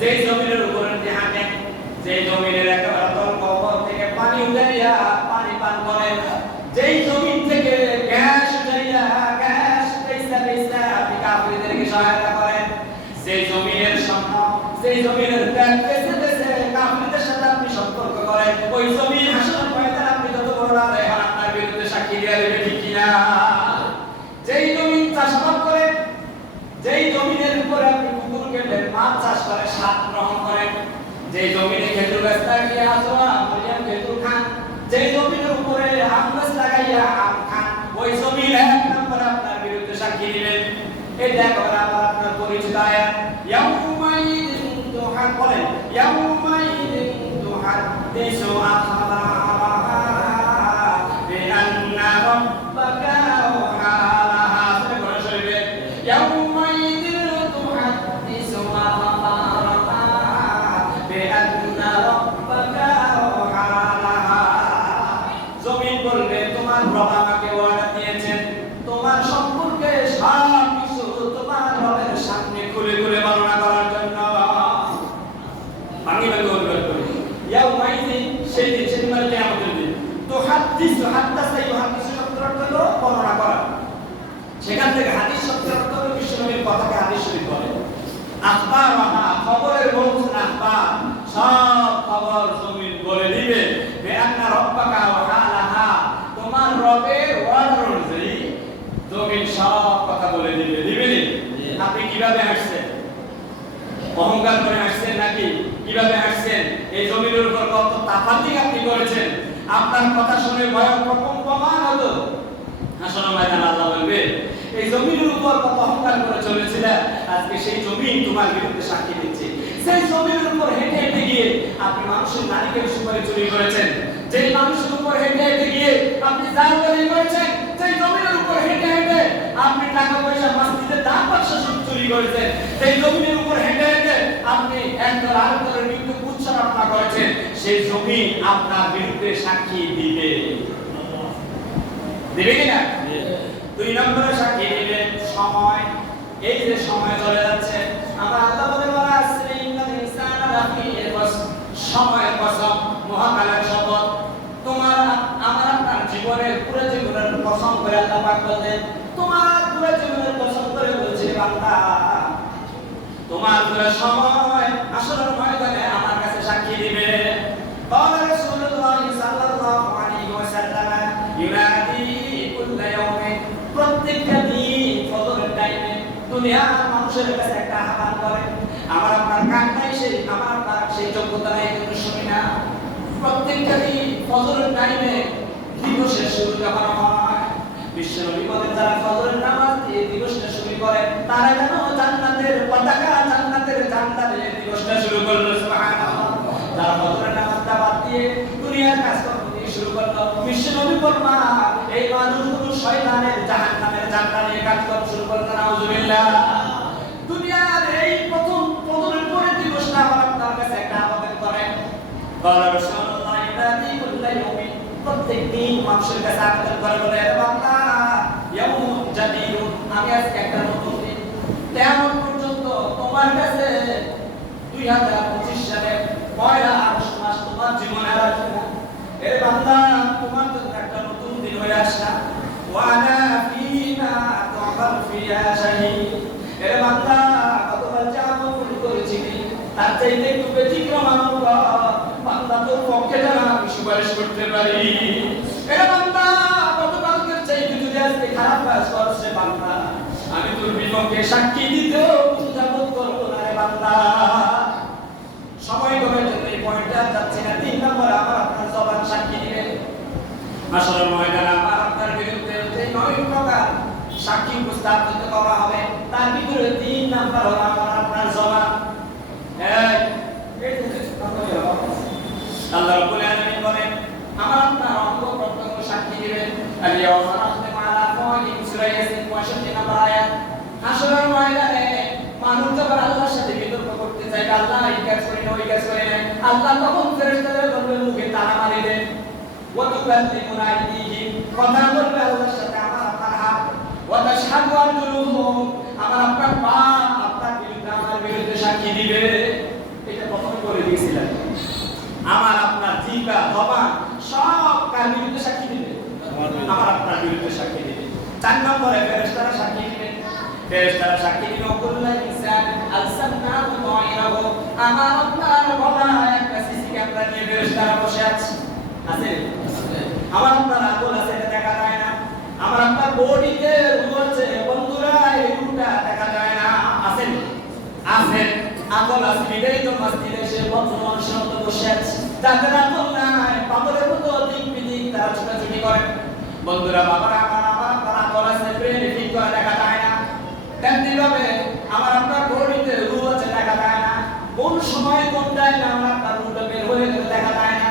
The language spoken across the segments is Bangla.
যেই জমিনের উপরে দিয়ে হাঁটেন, যেই জমিনের একেবারে তলকবর থেকে পানি উঠাইয়া পানি পান করেন, যেই জমিন থেকে গ্যাস উঠাইয়া গ্যাস পেইসা আপনি কাফিরদেরকে সহায়তা করেন, যেই জমিনের সম্মান, যেই জমিনের ত্যাগ পেছে কাফিরদের সাথে আপনি সম্পর্ক করেন, ওই জমিন হাসরের ময়দানে আপনি যত বড় রাজা এখন আপনার বিরুদ্ধে সাক্ষী দিয়ে দেবে, ঠিক কিনা? যেই জমিন চাষাবাদ করেন, যেই জমিনের উপরে আপনি পুকুর কেটেন, মাছ চাষ করে সাত গ্রহণ করেন, যেই জমিনে খেজুর গাছ লাগিয়ে আজওয়া মরিয়াম খেজুর খান, যেই জমিনের উপরে আম গাছ লাগাইয়া আম খান, ওই জমিন এক নম্বরে আপনার বিরুদ্ধে সাক্ষী দিবেন। এই দেখো আপনার পরিচিত আয়াত, ইয়াউমাইদিন তুহাদ, বলেন ইয়াউমাইদিন তুহাদ্দিসু আখবারাহা বিআন্না রাব্বাকা ওয়াহালাহা। সূরা কোরআন শরীফে ইয়াউমাইদিন তুহাদ্দিসু আখবারাহা বিআন্না রাব্বাকা ওয়াহালাহা। জমিন বলবে তোমার রব আমাকে ওয়াদা দিয়েছেন তোমার সম্পর্কে সব কিছু তোমার রবের সামনে খুলে খুলে বর্ণনা করার জন্য। আমি বলবো ইয়াউমাইদিন, সেই দিন, সেই মানে কিয়ামতের দিন। তো হাদিস, হাদাসা ইউহাদিস শব্দের অর্থ হলো বর্ণনা করা। সেখান থেকে হাদিস শব্দের অর্থ হলো বিশ্বনবীর কথাকে হাদিস শরীফ বলে। আখবারাহা, খবরের বলছেন আখবার, সব খবর জমিন বলে দিবে। বিআন্না রাব্বাকা ওয়াহালাহা, তোমার রবের ওয়াদা অনুযায়ী জমিন সব কথা বলে দিবে। দিবে নি? আপনি কিভাবে আসছেন? অহংকার করে আসছেন নাকি কিভাবে আসছেন? এই জমিনের উপর কত তাফাতি আপনি করেছেন, আপনার কথা শুনে ভয়ঙ্কর কম্পমান হলো। হাসরের ময়দানে আল্লাহ বলবে এই জমিনের উপর কত অহংকার করে চলেছিল, আজকে সেই জমিন তোমার বিরুদ্ধে সাক্ষী দিচ্ছে। সেই জমিনের উপর হেঁটে হেঁটে গিয়ে আপনি মানুষের নারীকের সুপারি চুরি করেছেন, যেই মানুষের উপর হেঁটে হেঁটে গিয়ে আপনি জালদারি করেছেন, যেই জমিনের উপর হেঁটে হেঁটে আপনি টাকা পয়সা মসজিদের দান বাক্স চুরি করেছেন, যেই জমিনের উপর হেঁটে হেঁটে আপনি একদল আরেকদলের বিরুদ্ধে কুৎসারটনা করেছেন, সেই জমিন আপনার বিরুদ্ধে সাক্ষী দিবে। দিবে কিনা? দুই নম্বরে সাক্ষী দিবে সময়। এই যে সময় চলে যাচ্ছে, আমরা আল্লাহ বলে বলা আছে ইন্নাল ইনসানা লাফি খুসর, সময়ের কসম, মহাকালের শপথ, তোমার আমার আপনার জীবনের পুরো জীবনের কসম করে আল্লাহ পাক বলেন, তোমার পুরো জীবনের কসম করে বলছে বান্দা তোমার পুরো সময় আসরের ময়দানে আমার কাছে সাক্ষী দিবে। قال رسول الله صلى الله عليه وسلم ينادي كل يوم, প্রত্যেকটা দিন ফজরের টাইমে দুনিয়ার মানুষের কাছে একটা আহ্বান করে, আমার আপনার কান নাই, সেই আমার আপনার সেই যোগ্যতা নাই, কিন্তু শুনি না। প্রত্যেকটা দিন ফজরের টাইমে দিবসের শুরু যখন হয়, বিশ্বনবী বলেন যারা ফজরের নামাজ দিয়ে দিবসটা শুরু করে তারা যেন জান্নাতের পতাকা, জান্নাতের জান্নাতের দিবসটা শুরু করলো। সুবহানাল্লাহ। যারা ফজরের নামাজটা বাদ দিয়ে দুনিয়ার কাজকর্ম দিয়ে শুরু করলো, বিশ্বনবী ফরমান এই মানুষগুলো শয়তানের জাহান্নামের জান্নাত নিয়ে কাজকর্ম শুরু করলো। নাউজুবিল্লাহ। দুনিয়ার এই প্রথম ফজরের পরে দিবসটা আমার আপনার কাছে একটা আবেদন করে। قال رسول الله ينادي كل يوم, প্রত্যেক দিন মানুষের কাছে আবেদন করে বলে বান্দা ইয়াউমুন জাদীদুন, আমি আজকে একটা নতুন দিন, কিয়ামত পর্যন্ত তোমার কাছে 2025 সালের পয়লা আগস্ট মাস তোমার জীবনে আসবে না। এ বান্দা তোমার জন্য একটা নতুন দিন হয়ে আসছে। ওয়ানা ফিমা তু'মাল ফিয়া শাহীদ, এ বান্দা কতবার যা আমল করেছিলি তার চাইতে একটু ব্যতিক্রম আমল কর, বান্দা তোর পক্ষে যেন আমি সুপারিশ করতে পারি। এ বান্দা গতকালকের চাইতে যদি আজকে খারাপ কাজ করছে বান্দা, আমি তোর বিপক্ষে সাক্ষী দিতেও যাবত করবো না। রে বান্দা, সময় কমের জন্য এই পয়েন্টটা যাচ্ছে না। 3 নম্বর আমার আপনার জবান সাক্ষী দিবে। আসরের ময়দানে আমার আপনার বিরুদ্ধে যে 9 প্রকার সাক্ষী উপস্থাপিত করা হবে, তার ভিতরে 3 নম্বর হলো আমার আপনার জবান। আল্লাহ রাব্বুল আলামিন বলেন আমার আপনার অঙ্গ প্রত্যঙ্গ সাক্ষী দিবেন। আল-ইয়াওমা নাখতিমু আলা আফওয়াহিহিম, সূরা ইয়াসিন 65 নম্বর আয়াত। হাসরের ময়দানে মানুষ যখন আল্লাহর সাথে বিতর্ক করতে চাইবে, আল্লাহ এই কাজ করি না, ওই কাজ করি না, আল্লাহ তখন ফেরেশতাদের বলবে মুখে তালা মারিবে। ওয়া তুকাল্লিমুনা আইদিহিম, কথা বলবে আল্লাহর সাথে আমার আপনার হাত। ওয়া তাশহাদু আরজুলুহুম, আমার আপনার পা আপনার বিরুদ্ধে আমার বিরুদ্ধে সাক্ষী দিবে। গেছিলেন। আমার আপনার জিহ্বা জবান সব কার বিরুদ্ধে সাক্ষী দিবে? আমার আপনার বিরুদ্ধে সাক্ষী দিবে। 4 নম্বরে ফেরেশতারা সাক্ষী দিবে। ফেরেশতারা সাক্ষী দিবে কুল্লু ইনসান আলসামনাহু তায়রাহু। আমার আপনার গলা একটা সিসি ক্যামেরা নিয়ে ফেরেশতারা বসে আছে। আছে? আমার আপনার আঙ্গুল আছে, এটা দেখা যায় না। আমার আপনার বডিতে রূহ আছে, বন্ধুরা এই রূহটা দেখা যায় না। আছে? আছে। আঙ্গুল আছে, বিদায়ী তো মসজিদে সে বর্তমান শব্দ বসে আছে। যাদের আঙ্গুল নাই, পাথরের মতো দিক বিদিক তারা ছোটাছুটি করে। বন্ধুরা বাবারা আমার আপনার আঙ্গুল আছে, ব্রেনে ঠিক করে দেখা যায় না। তেমনি ভাবে আমার আপনার বডিতে রূহ আছে, দেখা যায় না। কোন সময় কোন টাইমে আমার আপনার রূহটা বের হয়ে গেলে দেখা যায় না।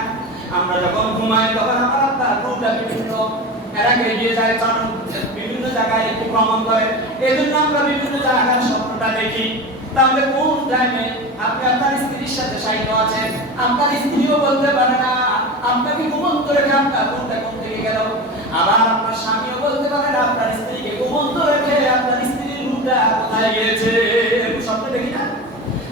আমরা যখন ঘুমাই তখন আমার আপনার রূহটা বিভিন্ন এলাকায় এগিয়ে যায়, বিভিন্ন জায়গায় একটু ভ্রমণ করে। এই জন্য আমরা বিভিন্ন জায়গার স্বপ্নটা দেখি। তাহলে কোন টাইমে আপনি আপনার স্ত্রীর সাথে শায়িত আছেন, আপনার স্ত্রীও বলতে পারে না আপনাকে ঘুমন্ত রেখে আপনার রূহটা কোন থেকে গেল। আবার আপনার স্বামীও বলতে পারে না আপনার স্ত্রীকে ঘুমন্ত রেখে আপনার স্ত্রীর রূহটা কোথায় গিয়েছে। স্বপ্ন দেখি না?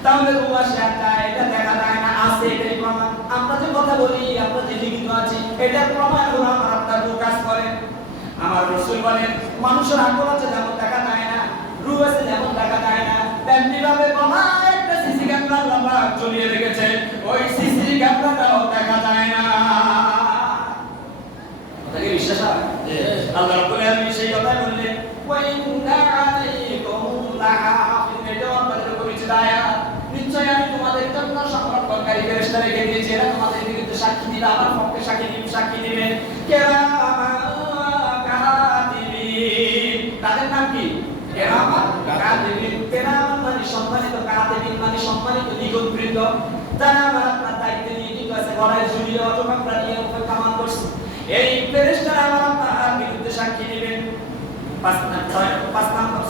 তাহলে রূহ আসে আর যায়, এটা দেখা যায় না। আছে এটাই প্রমাণ। আমরা যে কথা বলি, আমরা যে জীবিত আছি, এটার প্রমাণ হলো আমার আপনার রূহ কাজ করে। আমার রাসূল বলেন মানুষের আঙ্গুল আছে যেমন দেখা যায় না, রূহ আছে যেমন দেখা যায় না, তেমনি ভাবে বাবা একটা সিসি ক্যামেরা আল্লাহ জ্বলিয়ে রেখেছে, ওই সিসি ক্যামেরাটাও দেখা যায় না। কথাকে বিশ্বাস হয়? আল্লাহ রাব্বুল আলামিন সেই কথাই বললেন ওয়া ইন্না আলাইকুম লাহাফিজ। এটাও আপনাদের উপর আয়াত। নিশ্চয় আমি তোমাদের জন্য সংরক্ষণকারী ফেরেশতা রেখে দিয়েছি, এরা তোমাদের বিরুদ্ধে সাক্ষী দিবে, আমার পক্ষে সাক্ষী দিবে। কিরামান কাতিবিন। তাদের নাম কি? কিরামান কাতিবিন। কিরামান মানে সম্মানিত, কাতিবিন মানে সম্মানিত লিখনবৃন্দ। যারা আমার আপনার দায়িত্ব নিয়ে কিন্তু আছে, গলায় ঝুলিয়ে অথবা প্রাণীর উপর কামান করছে। এই ফেরেশতারা আমার আপনার বিরুদ্ধে সাক্ষী দিবেন।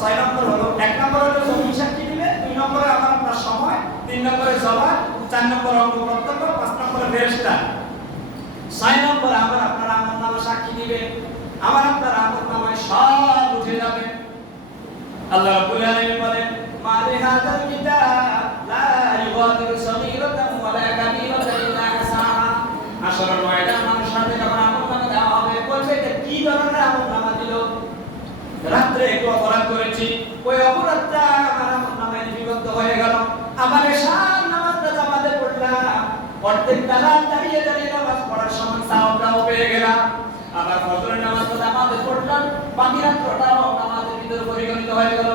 6 নম্বর হলো, 1 নম্বর হলো জমি সাক্ষী দিবে, 2 নম্বরে আমার আপনার সময়, 3 নম্বরে জবান, 4 নম্বরে অঙ্গ প্রত্যক্ষ, 5 নম্বরে ফেরেশতা, 6 নম্বরে আমার আপনার আমলনামা সাক্ষী দিবে। আমার আপনার আমলনামায় সব উঠে যাবে। আল্লাহ রাব্বুল আলামিন বলেন মা লিহাযাল কিতাব লা ইউগাদিরু সগীরাতান ওয়ালা কাবীরাতান ইল্লা আহসাহা। হাশরের ময়দানে মানুষের হাতে যখন আমলনামা দেওয়া হবে, বলবে এটা কি ধরনের আমলনামা দিল। রাত্রে একটু অপরাধ করেছি, ওই অপরাধটা আমার আমলনামায় লিপিবদ্ধ হয়ে গেল। আবার এশার নামাজটা জামাতে পড়লাম, অর্ধেক রাত দাঁড়িয়ে দাঁড়িয়ে নামাজ পড়ার সময় সাওয়াবটাও পেয়ে গেলাম। আবার ফজরের নামাজটা জামাতে পড়লাম, বাকি রাতটাও নামাজের ভিতরে পরিগণিত হয়ে গেল।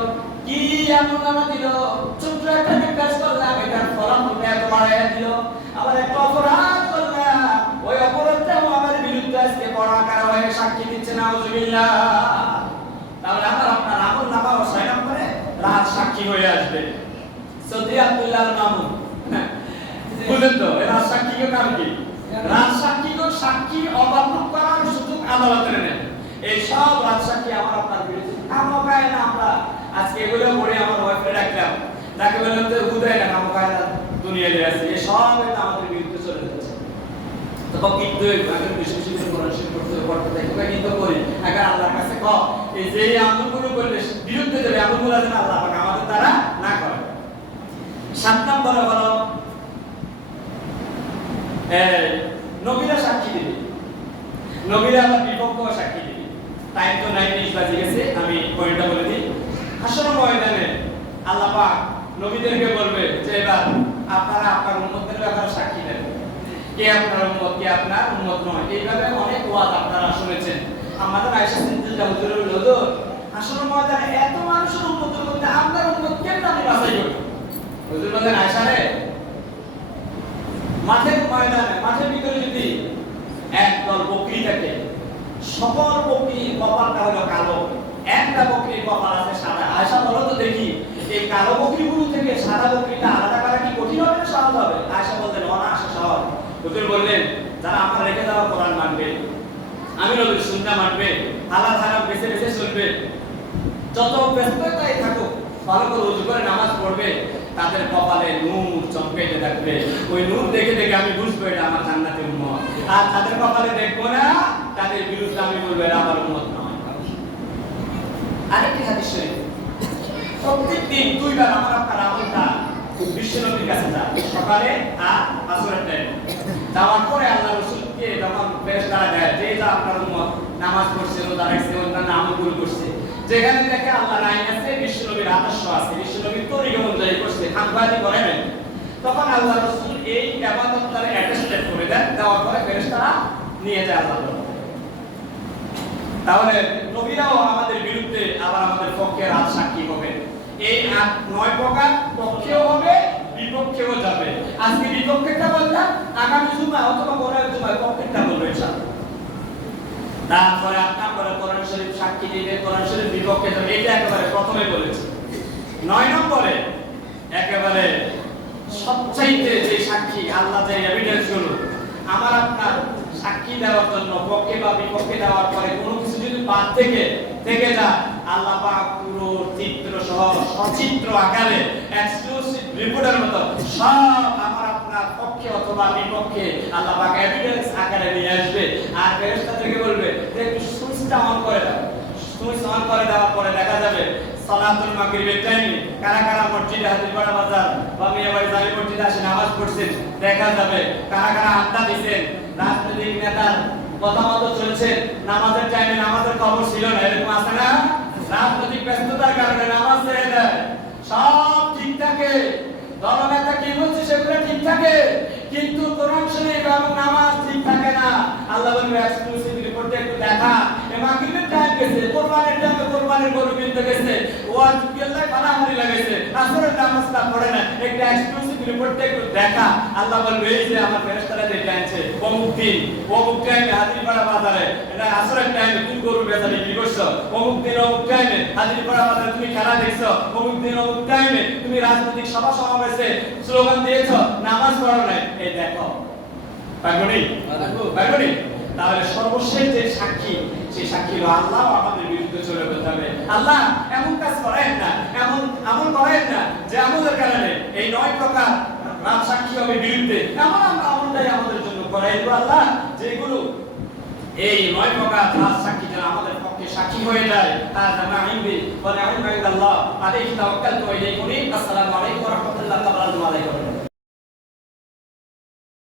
কি আমলনামা দিল? ছোট্ট একটা কাজ করলাম, এটার ফলাফলটা এত বাড়াইয়া দিল। আবার একটা অপরাধ করলাম, ওই অপরাধটাও আমার বিরুদ্ধে আজকে বড় আকার হয়ে সাক্ষী দিচ্ছে। নাউজুবিল্লাহ। তাহলে আমার আপনার আমলনামা 6 নম্বরে রাত সাক্ষী হয়ে আসবে। সৌদি আব্দুল্লাহর নামুন বুঝলেন তো? এরা সাক্ষীকে কারণ কি? রাত সাক্ষীকে সাক্ষী অবাধ্য করার সুযোগ আদালতের নেই। এই সব রাত সাক্ষী আমার আপনার বিরুদ্ধে কামকায় না। আমরা আজকে এগুলো পড়ে আমার ওয়াইফে ডাকলাম, তাকে বললাম যে হুদায় না কামকায় না দুনিয়াতে আছে, এই সব এটা আমাদের বিরুদ্ধে চলে যাচ্ছে। তো কিন্তু আগে বেশি কোরআন শরীফ পড়তে থাকি, কিন্তু করি আগে আল্লাহর কাছে কও এই যে আমলগুলো করলে বিরুদ্ধে যাবে, আমলগুলো যেন আল্লাহ পাক আমাদের দ্বারা না করে। 7 নম্বরে হলো নবীরা সাক্ষী দিবে। নবীরা আবার বিপক্ষ সাক্ষী দিবে। টাইম তো 9:20 বাজে গেছে, আমি পয়েন্টটা বলে দিই। হাশরের ময়দানে আল্লাহ পাক নবীদেরকে বলবে যে এবার আপনারা আপনার উম্মতদের ব্যাপারে সাক্ষী দেন। কে আপনার উম্মত, কে আপনার উম্মত নয়। এইভাবে অনেক ওয়াজ আপনারা শুনেছেন। আমাদের আয়েশা সিদ্দিকা হুজুরের হুজুর হাশরের ময়দানে এত মানুষের উম্মতের মধ্যে আপনার উম্মত কেন আমি বাছাই করব? হুজুর বলেন আয়েশা রে, মাঠের ময়দানে মাঠের ভিতরে যদি একদল বকরি থাকে, সকল বকরির কপালটা হলো কালো, একটা বকরির কপাল আছে সাদা। আয়েশা বলো তো দেখি এই কালো বকরিগুলো থেকে সাদা বকরিটা আলাদা করা কি কঠিন হবে না সহজ হবে? আয়েশা বললেন অনায়াসে সহজ। হুজুর বললেন যারা আমার রেখে দেওয়া কোরআন মানবে, আমি নবীর সুন্নাহ মানবে, হালাল হারাম বেছে বেছে চলবে, যত ব্যস্ততায় থাকুক ভালো করে ওযু করে নামাজ পড়বে, তাদের কপালে নূর চমকাইতে থাকবে। ওই নূর দেখে দেখে আমি বুঝবো এটা আমার জান্নাতের উম্মত। আর তাদের কপালে দেখবো না, তাদের বিরুদ্ধে আমি বলবো এটা আমার উম্মত নয়। আরেকটি হাদিস শরীফ, প্রত্যেকদিন 2 বার আমার আপনার আমলটা বিশ্ব নবীর কাছে যায় সকালে আর আসরের টাইমে। যাওয়ার পরে আল্লাহ রাসূলকে যখন ফেরেশতারা দেয় যে যা আপনার উম্মত নামাজ পড়ছে, রোজা রাখছে, অন্যান্য আমলগুলো করছে, যেখানে দেখে আল্লাহর আইন আছে, বিশ্ব নবীর আদর্শ আছে, বিশ্ব নবীর তরিকা অনুযায়ী করছে, খানবাদি করে নেন, তখন আল্লাহ রাসূল এই ইবাদতটারে অ্যাটেস্টেড করে দেন, দেওয়ার পরে ফেরেশতারা নিয়ে যায় আল্লাহর দরবারে। তাহলে নবীরাও আমাদের বিরুদ্ধে আবার আমাদের পক্ষে রাজ সাক্ষী হবে। এই 9 প্রকার পক্ষেও হবে, বিপক্ষেও যাবে। আজকে বিপক্ষেরটা বললাম, আগামী জুমা অথবা পরের জুমায় পক্ষেরটা বলবো ইনশাআল্লাহ। তারপরে 8 নম্বরে কোরআন শরীফ সাক্ষী দিবে, কোরআন শরীফ বিপক্ষে যাবে, এটা একেবারে প্রথমে বলেছি। 9 নম্বরে একেবারে সবচাইতে যে সাক্ষী, আল্লাহ যে এভিডেন্স গুলো আমার আপনার সাক্ষী দেওয়ার জন্য পক্ষে বা বিপক্ষে দেওয়ার পরে কোনো কিছু যদি বাদ থেকে যায়, আল্লাহ পাক পুরো চিত্র সহ সচিত্র আকারে এক্সক্লুসিভ রিপোর্টের মতো সব আমার আপনার পক্ষে অথবা বিপক্ষে আল্লাহ পাক এভিডেন্স আকারে নিয়ে আসবে। আর ফেরেশতা থেকে বলবে যে একটু সুইচটা অন করে দাও। সুইচ অন করে দেওয়ার পরে দেখা যাবে সালাতুল মাগরিবের টাইমে কারা কারা মসজিদে হাজিরপাড়া বাজার বা মিয়াবাড়ি জামি মসজিদে এসে নামাজ পড়ছেন দেখা যাবে, কারা কারা আড্ডা দিচ্ছেন, রাজনৈতিক নেতার কথা মতো চলছেন, নামাজের টাইমে নামাজের খবর ছিল না, এরকম আছে না? রাজনৈতিক ব্যস্ততার কারণে নামাজ ছেড়ে দেয়, সব ঠিক থাকে, দলনেতা কি বলছে সেগুলো ঠিক থাকে, কিন্তু কোরআন শরীফ এবং নামাজ ঠিক থাকে না। আল্লাহ বলবে এক্সক্লুসিভ রিপোর্টে একটু দেখা, মাগরিবের টাইম গেছে, কোরবানির টাইমে কোরবানির গরু কিনতে গেছে, ওয়াজ কেল্লাই ফানাহারি লাগাইছে, আসরের নামাজটা পড়ে না, একটা এক্সক্লুসিভ রিপোর্টে একটু দেখা। আল্লাহ বলবে এই যে আমার ফেরেশতারা দেখে আনছে অমুক দিন অমুক টাইমে হাজিরপাড়া বাজারে এটা আসরের টাইমে তুমি গরু বেচা বিক্রি করছো, অমুক দিন অমুক টাইমে হাজিরপাড়া বাজারে তুমি খেলা দেখছো, অমুক দিন অমুক টাইমে তুমি রাজনৈতিক সভা সমাবেশে স্লোগান দিয়েছো, নামাজ পড়ো নাই, এই দেখো। পাইবনি? তাহলে সর্বশেষ যে সাক্ষী, সেই সাক্ষী হলো আল্লাহ আমাদের বিরুদ্ধে চলে যেতে হবে। আল্লাহ এমন কাজ করেন না, এমন আমল করেন না যে আমাদের কারণে এই 9 প্রকার রাজ সাক্ষী হবে বিরুদ্ধে, এমন আমরা আমলটাই আমাদের জন্য করাইবো আল্লাহ, যেগুলো এই 9 প্রকার রাজ সাক্ষী যেন আমাদের পক্ষে সাক্ষী হয়ে যায়। আর আমরা আইনবি বলে আইন আল্লাহ আলাইহি তাওয়াক্কালতু ওয়া ইলাইহি উনীব। আসসালামু আলাইকুম ওয়া রাহমাতুল্লাহি ওয়া বারাকাতুহু।